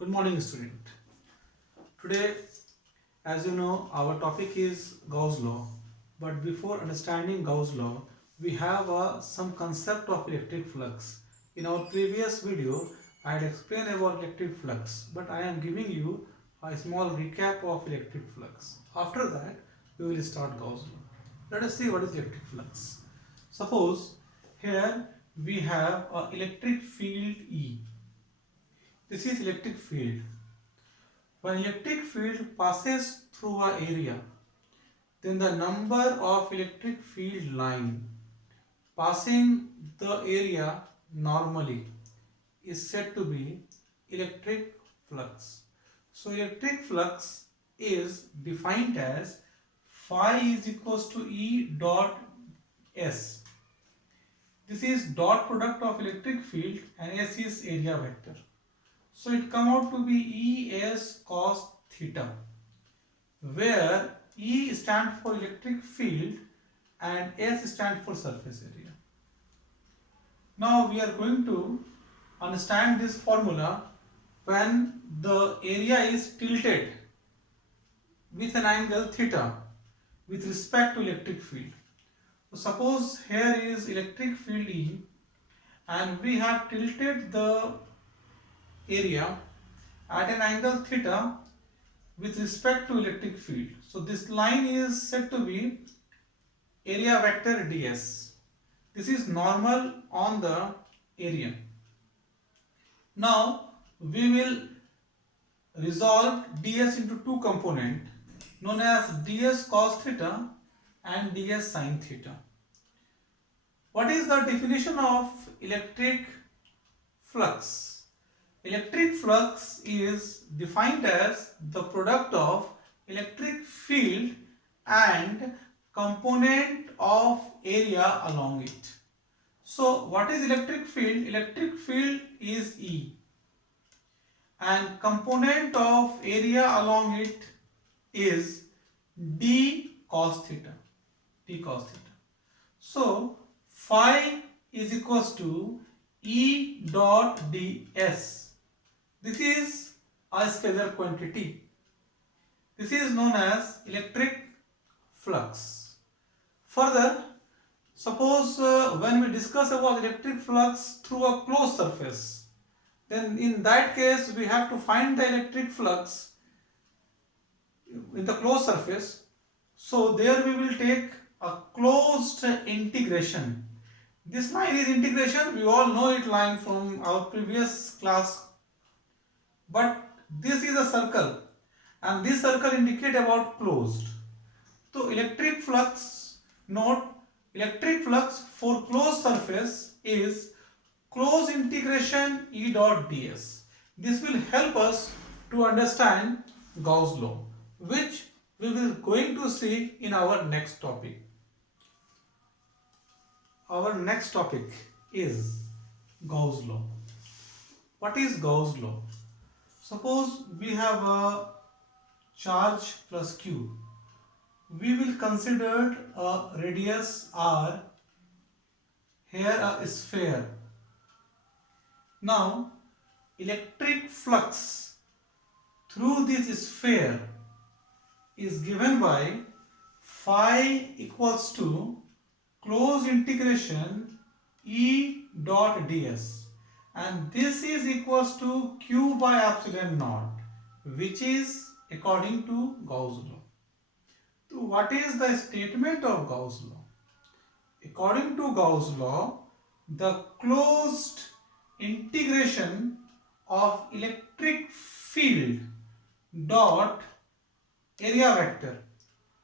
Good morning, student. Today, as you know, our topic is Gauss law. But before understanding Gauss law, we have some concept of electric flux. In our previous video, I had explained about electric flux, but I am giving you a small recap of electric flux. After that, we will start Gauss law. Let us see what is electric flux. Suppose here we have a electric field E. This is electric field. When electric field passes through an area, then the number of electric field line passing the area normally is said to be electric flux. So electric flux is defined as phi is equals to E dot S. This is dot product of electric field and S is area vector. So it come out to be Es cos theta, where E stands for electric field and S stands for surface area. Now we are going to understand this formula when the area is tilted with an angle theta with respect to electric field. So suppose here is electric field E and we have tilted the area at an angle theta with respect to electric field. So this line is said to be area vector ds. This is normal on the area. Now we will resolve ds into two components known as ds cos theta and ds sin theta. What is the definition of electric flux? Electric flux is defined as the product of electric field and component of area along it. So what is electric field? Electric field is E and component of area along it is d cos theta. D cos theta. So phi is equals to E dot ds. This is a scalar quantity. This is known as electric flux. Further, suppose when we discuss about electric flux through a closed surface, then in that case we have to find the electric flux in the closed surface. So there we will take a closed integration. This line is integration. We all know it line from our previous class. But this is a circle and this circle indicate about closed. So electric flux, note, electric flux for closed surface is closed integration E dot ds. This will help us to understand Gauss law, which we will going to see in our next topic. Our next topic is Gauss law. What is Gauss law? Suppose we have a charge plus q. We will consider a radius r, here a sphere. Now electric flux through this sphere is given by phi equals to closed integration E dot ds. And this is equals to q by epsilon naught, which is according to Gauss law. So what is the statement of Gauss law? According to Gauss law, the closed integration of electric field dot area vector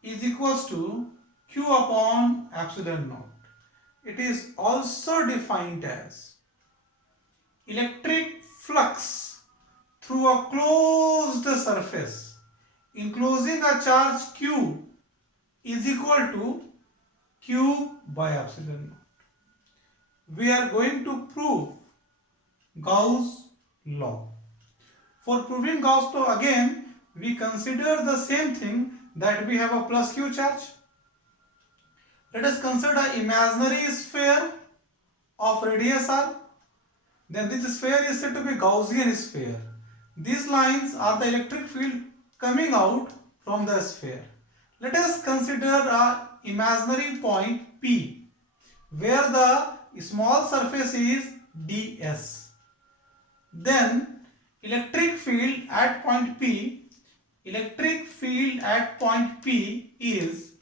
is equals to q upon epsilon naught. It is also defined as electric flux through a closed surface enclosing a charge q is equal to q by epsilon naught. We are going to prove Gauss law. For proving Gauss law, again we consider the same thing, that we have a plus q charge. Let us consider an imaginary sphere of radius r. Then this sphere is said to be Gaussian sphere. These lines are the electric field coming out from the sphere. Let us consider a imaginary point P where the small surface is ds. Then electric field at point P is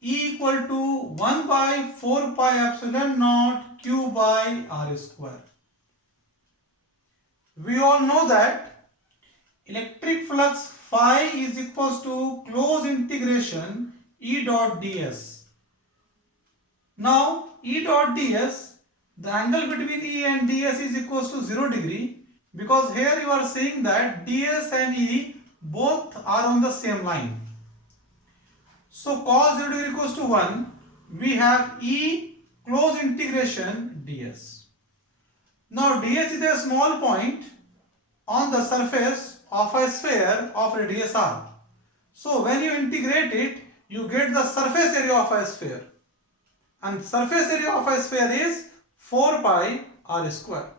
E equal to 1 by 4 pi epsilon naught q by r square. We all know that electric flux phi is equals to closed integration E dot ds. Now E dot ds, the angle between E and ds is equals to 0 degree, because here you are saying that ds and E both are on the same line. So cos 0 degree equals to 1, we have E closed integration ds. Now ds is a small point on the surface of a sphere of radius r. So when you integrate it, you get the surface area of a sphere. And surface area of a sphere is 4 pi r square.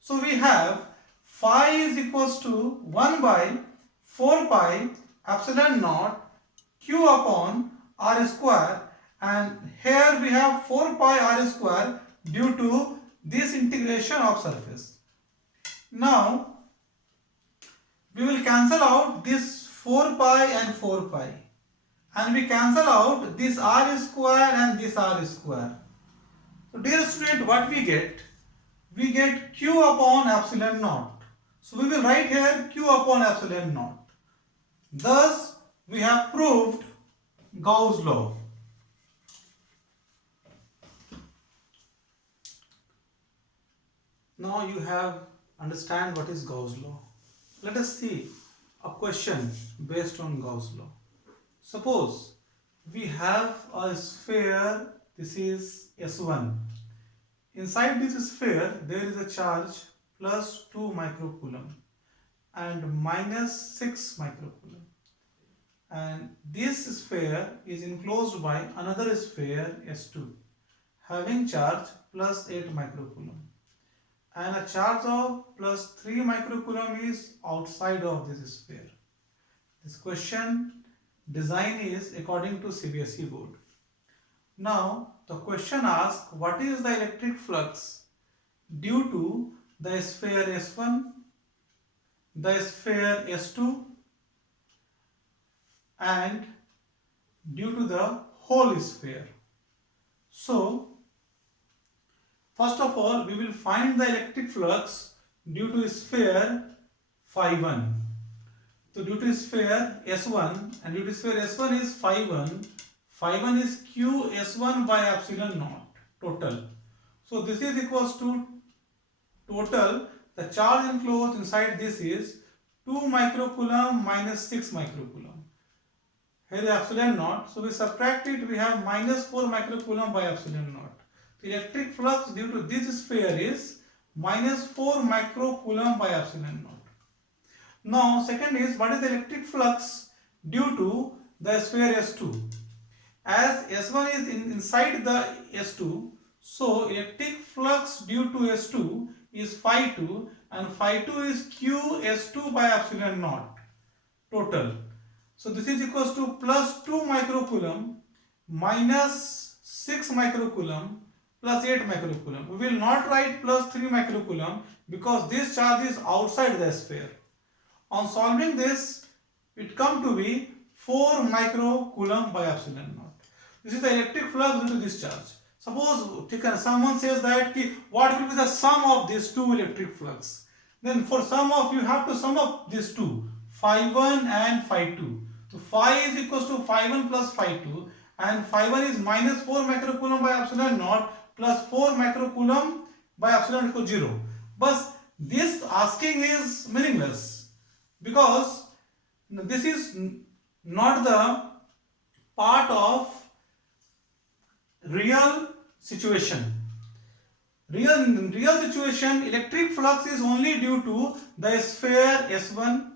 So we have phi is equals to 1 by 4 pi epsilon naught q upon r square, and here we have 4 pi r square due to this integration of surface. Now we will cancel out this 4 pi and 4 pi, and we cancel out this r square and this r square. So dear student, what we get? We get q upon epsilon naught. So we will write here q upon epsilon naught. Thus we have proved Gauss law. Now you have understand what is Gauss law. Let us see a question based on Gauss law. Suppose we have a sphere, this is S1. Inside this sphere there is a charge plus 2 microcoulomb and minus 6 microcoulomb. And this sphere is enclosed by another sphere S2 having charge plus 8 microcoulomb, and a charge of plus 3 microcoulomb is outside of this sphere. This question design is according to CBSE board. Now the question asks, what is the electric flux due to the sphere S1, the sphere S2 and due to the whole sphere. So first of all we will find the electric flux due to sphere phi 1. So due to sphere S1 and due to sphere S1 is phi 1. Phi 1 is q S1 by epsilon naught total. So this is equals to total, the charge enclosed inside this is 2 microcoulomb minus 6 microcoulomb. Here is epsilon naught, so we subtract it, we have minus 4 microcoulomb by epsilon naught. The electric flux due to this sphere is minus 4 microcoulomb by epsilon naught. Now second is, what is the electric flux due to the sphere S2? As S1 is inside the S2, so electric flux due to S2 is phi 2, and phi 2 is q S2 by epsilon naught total. So this is equals to plus 2 microcoulomb minus 6 microcoulomb plus 8 microcoulomb. We will not write plus 3 microcoulomb because this charge is outside the sphere. On solving this, it come to be 4 microcoulomb by epsilon naught. This is the electric flux due to this charge. Suppose someone says that what will be the sum of these two electric flux? Then for sum of, you have to sum up these two, phi 1 and phi 2. So phi is equals to phi 1 plus phi 2, and phi 1 is minus 4 microcoulomb by epsilon naught plus 4 microcoulomb by epsilon equals 0. But this asking is meaningless because this is not the part of real situation. Real situation, electric flux is only due to the sphere S1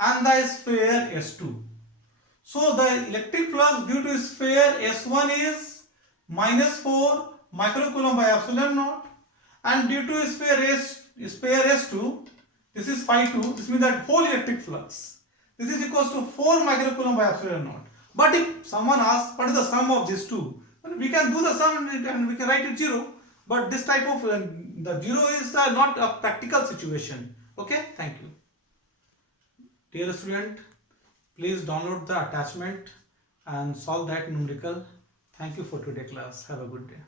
and the sphere S2. So the electric flux due to sphere S1 is minus 4 microcoulomb by epsilon naught, and due to sphere S2 This is phi 2. This means that whole electric flux. This is equals to 4 microcoulomb by epsilon naught. But if someone asks what is the sum of these two, we can do the sum and we can write it 0. But this type of the 0 is not a practical situation. Okay, thank you. Dear student, please download the attachment and solve that numerical. Thank you for today's class. Have a good day.